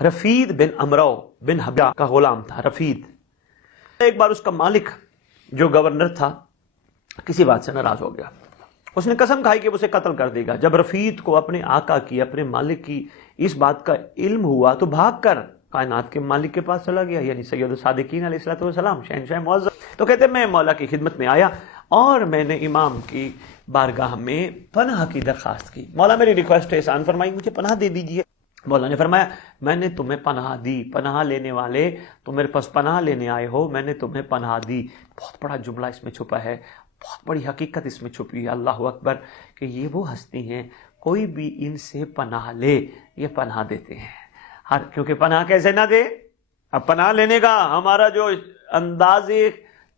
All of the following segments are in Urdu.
رفید بن امرو بن حبیہ کا غلام تھا رفید. ایک بار اس کا مالک جو گورنر تھا کسی بات سے ناراض ہو گیا. اس نے قسم کھائی کہ اسے قتل کر دے گا. جب رفید کو اپنے آقا کی اپنے مالک کی اس بات کا علم ہوا تو بھاگ کر کائنات کے مالک کے پاس چلا گیا، یعنی سید الصادقین علیہ الصلوۃ والسلام، شہنشاہ معظم. تو کہتے میں مولا کی خدمت میں آیا اور میں نے امام کی بارگاہ میں پناہ کی درخواست کی. مولا میری ریکویسٹ احسان فرمائی، مجھے پناہ دے دیجیے. مولا نے فرمایا میں نے تمہیں پناہ دی. پناہ لینے والے تم میرے پاس پناہ لینے آئے ہو، میں نے تمہیں پناہ دی. بہت بڑا جملہ اس میں چھپا ہے، بہت بڑی حقیقت اس میں چھپی ہے. اللہ اکبر، کہ یہ وہ ہستی ہیں کوئی بھی ان سے پناہ لے یہ پناہ دیتے ہیں. کیونکہ پناہ کیسے نہ دے؟ اب پناہ لینے کا ہمارا جو انداز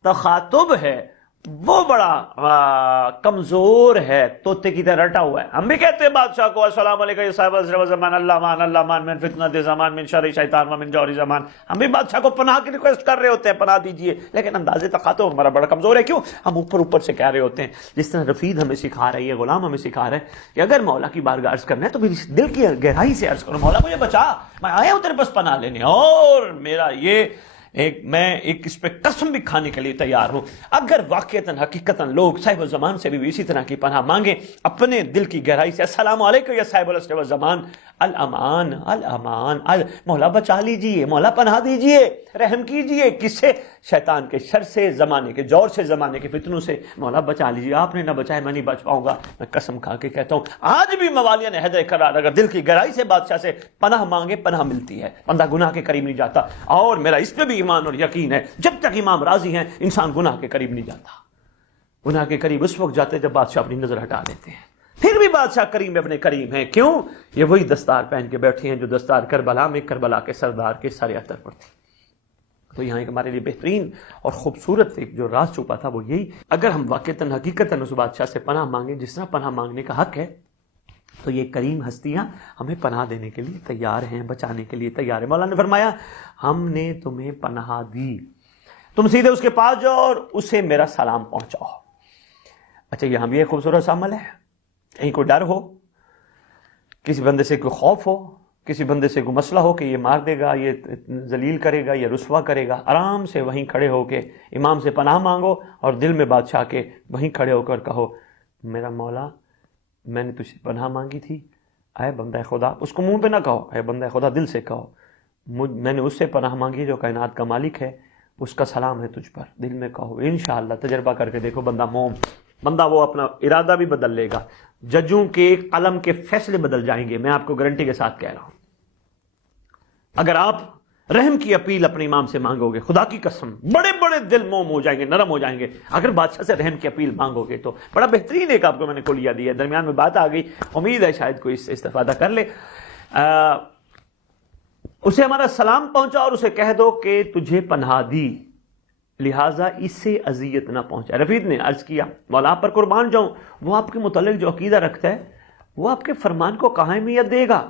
تخاطب ہے وہ بڑا کمزور ہے، طوطے کی طرح رٹا ہوا ہے. ہم بھی کہتے ہیں بادشاہ کو السلام علیکم یا صاحب العصر والزمان، اللہ مان من فتنۃ زمان من شر شیطان و من جور زمان. ہم بھی بادشاہ کو پناہ کی ریکویسٹ کر رہے ہوتے ہیں، پناہ دیجیے، لیکن انداز تخاطب ہمارا بڑا کمزور ہے. کیوں؟ ہم اوپر سے کہہ رہے ہوتے ہیں. جس طرح رفید ہمیں سکھا رہا ہے، یہ غلام ہمیں سکھا رہا ہے کہ اگر مولا کی بارگاہ عرض کرنا ہے تو میری دل کی گہرائی سے عرض کرو، مولا مجھے بچا، میں آیا ہوں تیرے پاس پناہ لینے، اور میرا یہ میں اس پہ قسم بھی کھانے کے لیے تیار ہوں. اگر واقعتاً حقیقتاً لوگ صاحب الزمان سے بھی اسی طرح کی پناہ مانگیں اپنے دل کی گہرائی سے، السلام علیکم یا صاحب العصر والزمان، الامان الامان، مولا بچا لیجئے، مولا پناہ دیجئے، رحم کیجئے. کس سے؟ شیطان کے شر سے، زمانے کے جور سے، زمانے کے فتنوں سے. مولا بچا لیجئے، آپ نے نہ بچائے میں نہیں بچ پاؤں گا. میں قسم کھا کے کہتا ہوں آج بھی موالیاں حیدر کرار اگر دل کی گہرائی سے بادشاہ سے پناہ مانگے پناہ ملتی ہے. بندہ گناہ کے قریب نہیں جاتا، اور میرا اس پہ بھی ایمان اور یقین ہے جب تک امام راضی ہیں انسان گناہ کے قریب نہیں جاتا. گناہ کے قریب اس وقت جاتے جب بادشاہ اپنی نظر ہٹا دیتے ہیں. پھر بھی بادشاہ کریم اپنے کریم ہیں. کیوں؟ یہ وہی دستار پہن کے بیٹھے ہیں جو دستار کربلا میں کربلا کے سردار کے سر اتر پر تھی. تو یہاں ایک ہمارے لیے بہترین اور خوبصورت ایک جو راز چھپا تھا وہ یہی، اگر ہم واقعتاً حقیقتاً اس بادشاہ سے پناہ مانگیں جس طرح پناہ مانگنے کا حق ہے، تو یہ کریم ہستیاں ہمیں پناہ دینے کے لیے تیار ہیں، بچانے کے لیے تیار ہیں. مولانا نے فرمایا ہم نے تمہیں پناہ دی، تم سیدھے اس کے پاس جاؤ اور اسے میرا سلام پہنچاؤ. اچھا یہاں بھی ایک خوبصورت عمل ہے. کہیں کوئی ڈر ہو، کسی بندے سے کوئی خوف ہو، کسی بندے سے کوئی مسئلہ ہو کہ یہ مار دے گا، یہ ذلیل کرے گا، یہ رسوا کرے گا، آرام سے وہیں کھڑے ہو کے امام سے پناہ مانگو اور دل میں بادشاہ کے وہیں کھڑے ہو کر کہو میرا مولا میں نے تجھ سے پناہ مانگی تھی، اے بندہ خدا. اس کو منہ پہ نہ کہو، اے بندہ خدا، دل سے کہو میں نے اس سے پناہ مانگی جو کائنات کا مالک ہے، اس کا سلام ہے تجھ پر. دل میں کہو، انشاءاللہ تجربہ کر کے دیکھو بندہ وہ اپنا ارادہ بھی بدل لے گا. ججوں کے قلم کے فیصلے بدل جائیں گے، میں آپ کو گارنٹی کے ساتھ کہہ رہا ہوں. اگر آپ رحم کی اپیل اپنے امام سے مانگو گے، خدا کی قسم بڑے بڑے دل موم ہو جائیں گے، نرم ہو جائیں گے. اگر بادشاہ سے رحم کی اپیل مانگو گے تو بڑا بہترین ایک آپ کو میں نے کلیہ دیا ہے. درمیان میں بات آ گئی، امید ہے شاید کوئی اس سے استفادہ کر لے. اسے ہمارا سلام پہنچا اور اسے کہہ دو کہ تجھے پناہ دی، لہٰذا اس سے اذیت نہ پہنچا. رفید نے عرض کیا مولا آپ پر قربان جاؤں، وہ آپ کے متعلق جو عقیدہ رکھتا ہے وہ آپ کے فرمان کو کہاں اہمیت دے گا.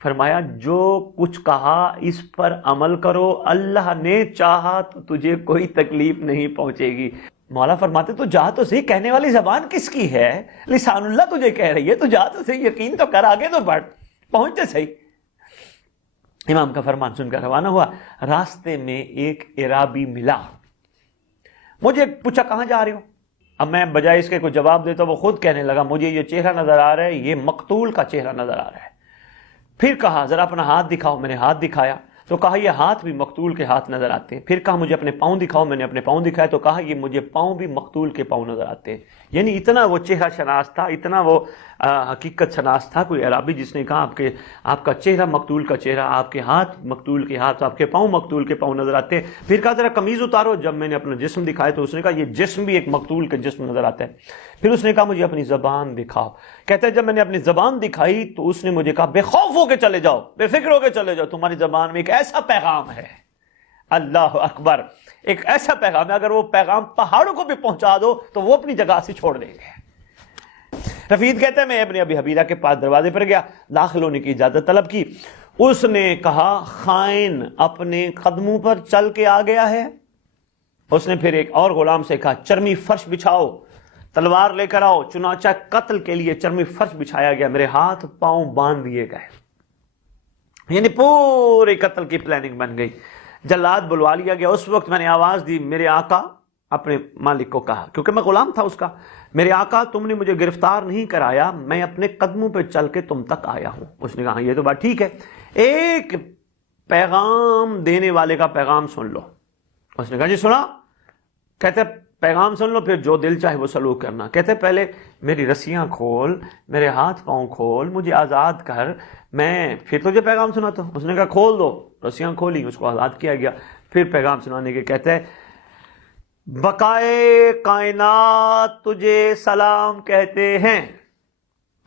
فرمایا جو کچھ کہا اس پر عمل کرو، اللہ نے چاہا تو تجھے کوئی تکلیف نہیں پہنچے گی. مولا فرماتے تو جا تو صحیح، کہنے والی زبان کس کی ہے؟ لسان اللہ تجھے کہہ رہی ہے، تو جا تو صحیح، یقین تو کر، آگے تو بڑھ، پہنچتے صحیح. امام کا فرمان سن کر روانہ ہوا. راستے میں ایک عرابی ملا، مجھے پوچھا کہاں جا رہے ہو؟ اب میں بجائے اس کے کوئی جواب دیتا وہ خود کہنے لگا مجھے یہ چہرہ نظر آ رہا ہے، یہ مقتول کا چہرہ نظر آ رہا ہے. پھر کہا ذرا اپنا ہاتھ دکھاؤ. میں نے ہاتھ دکھایا تو کہا یہ ہاتھ بھی مقتول کے ہاتھ نظر آتے ہیں. پھر کہا مجھے اپنے پاؤں دکھاؤ. میں نے اپنے پاؤں دکھائے تو کہا یہ مجھے پاؤں بھی مقتول کے پاؤں نظر آتے ہیں. یعنی اتنا وہ چہرہ شناس تھا، اتنا وہ حقیقت شناس تھا کوئی عربی جس نے کہا آپ کا چہرہ مقتول کا چہرہ، آپ کے ہاتھ مقتول کے ہاتھ، آپ کے پاؤں مقتول کے پاؤں نظر آتے ہیں. پھر کہا ذرا قمیض اتارو. جب میں نے اپنا جسم دکھایا تو اس نے کہا یہ جسم بھی ایک مقتول کے جسم نظر آتا ہے. پھر اس نے کہا مجھے اپنی زبان دکھاؤ. کہتا ہے جب میں نے اپنی زبان دکھائی تو اس نے مجھے کہا بے خوف ہو کے چلے جاؤ، بے فکر ہو کے چلے جاؤ، تمہاری زبان میں ایک ایسا پیغام ہے. اللہ اکبر، ایک ایسا پیغام ہے اگر وہ پیغام پہاڑوں کو بھی پہنچا دو تو وہ اپنی جگہ سے چھوڑ دیں گے. رفید کہتے ہیں میں ابن ابی حبیرہ کے پاس دروازے پر گیا، داخل ہونے کی اجازت طلب کی. اس نے کہا خائن اپنے قدموں پر چل کے آ گیا ہے. اس نے پھر ایک اور غلام سے کہا چرمی فرش بچھاؤ، تلوار لے کر آؤ. چنانچہ قتل کے لیے چرمی فرش بچھایا گیا، میرے ہاتھ پاؤں باندھ دیے گئے. یعنی پوری قتل کی پلاننگ بن گئی. جلاد بلوا لیا گیا. اس وقت میں نے آواز دی, میرے آقا, اپنے مالک کو کہا, کیونکہ میں غلام تھا اس کا, میرے آقا تم نے مجھے گرفتار نہیں کرایا, میں اپنے قدموں پہ چل کے تم تک آیا ہوں. اس نے کہا یہ تو بات ٹھیک ہے, ایک پیغام دینے والے کا پیغام سن لو. اس نے کہا جی سنا. کہتے پیغام سن لو, پھر جو دل چاہے وہ سلوک کرنا. کہتے پہلے میری رسیاں کھول, میرے ہاتھ پاؤں کھول, مجھے آزاد کر, میں پھر تجھے پیغام سناتا ہوں. اس نے کہا کھول دو. رسیاں کھولی, اس کو آزاد کیا گیا. پھر پیغام سنانے کے کہتے بقائے کائنات تجھے سلام کہتے ہیں,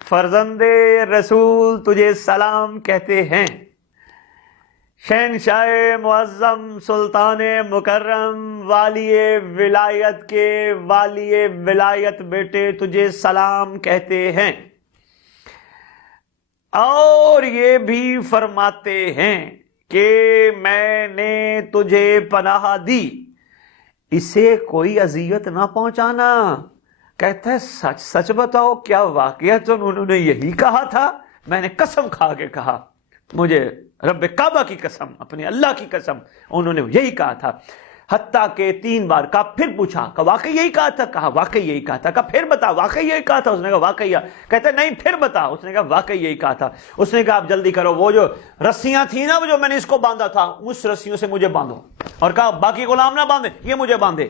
فرزند رسول تجھے سلام کہتے ہیں, شہنشاہ معظم سلطان مکرم والی ولایت کے والی ولایت بیٹے تجھے سلام کہتے ہیں, اور یہ بھی فرماتے ہیں کہ میں نے تجھے پناہ دی, اسے کوئی اذیت نہ پہنچانا. کہتا ہے سچ سچ بتاؤ کیا واقعات انہوں نے یہی کہا تھا؟ میں نے قسم کھا کے کہا, مجھے رب کعبہ کی قسم, اپنے اللہ کی قسم, انہوں نے یہی کہا تھا. حتیٰ کہ 3 بار کہا, پھر پوچھا کہ واقعی یہی کہا تھا؟ کہا واقعی یہی کہا تھا. کہا پھر بتا واقعی یہی کہا تھا؟ اس نے کہا واقعی. کہتے نہیں پھر بتا. اس نے کہا واقعی یہی کہا تھا. اس نے کہا آپ جلدی کرو, وہ جو رسیاں تھیں نا, وہ جو میں نے اس کو باندھا تھا, اس رسیوں سے مجھے باندھو. اور کہا باقی غلام نہ باندھے, یہ مجھے باندھے.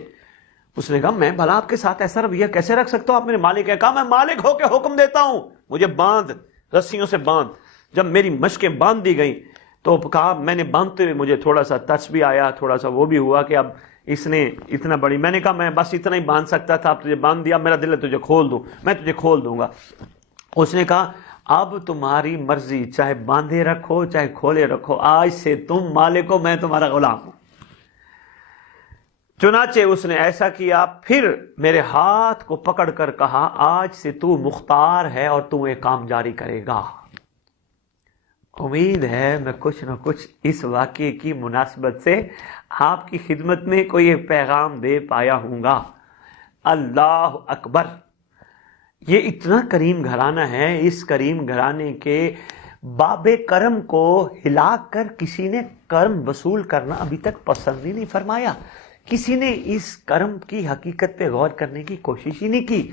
اس نے کہا میں بھلا آپ کے ساتھ ایسا رویہ کیسے رکھ سکتا ہوں, آپ میرے مالک ہیں. کہا میں مالک ہو کے حکم دیتا ہوں, مجھے باندھ, رسیوں سے باندھ. جب میری مشقیں باندھ دی گئیں تو کہا میں نے باندھتے ہوئے مجھے تھوڑا سا ترس بھی آیا, تھوڑا سا وہ بھی ہوا کہ اب اس نے اتنا بڑی, میں نے کہا میں بس اتنا ہی باندھ سکتا تھا, اب تجھے باندھ دیا, میرا دل ہے تجھے کھول دوں, میں تجھے کھول دوں گا. اس نے کہا اب تمہاری مرضی, چاہے باندھے رکھو چاہے کھولے رکھو, آج سے تم مالک ہو, میں تمہارا غلام ہوں. چنانچہ اس نے ایسا کیا. پھر میرے ہاتھ کو پکڑ کر کہا آج سے تو مختار ہے اور تو ایک کام جاری کرے گا. امید ہے میں کچھ نہ کچھ اس واقعے کی مناسبت سے آپ کی خدمت میں کوئی ایک پیغام دے پایا ہوں گا. اللہ اکبر. یہ اتنا کریم گھرانہ ہے, اس کریم گھرانے کے باب کرم کو ہلا کر کسی نے کرم وصول کرنا ابھی تک پسند ہی نہیں فرمایا. کسی نے اس کرم کی حقیقت پہ غور کرنے کی کوشش ہی نہیں کی.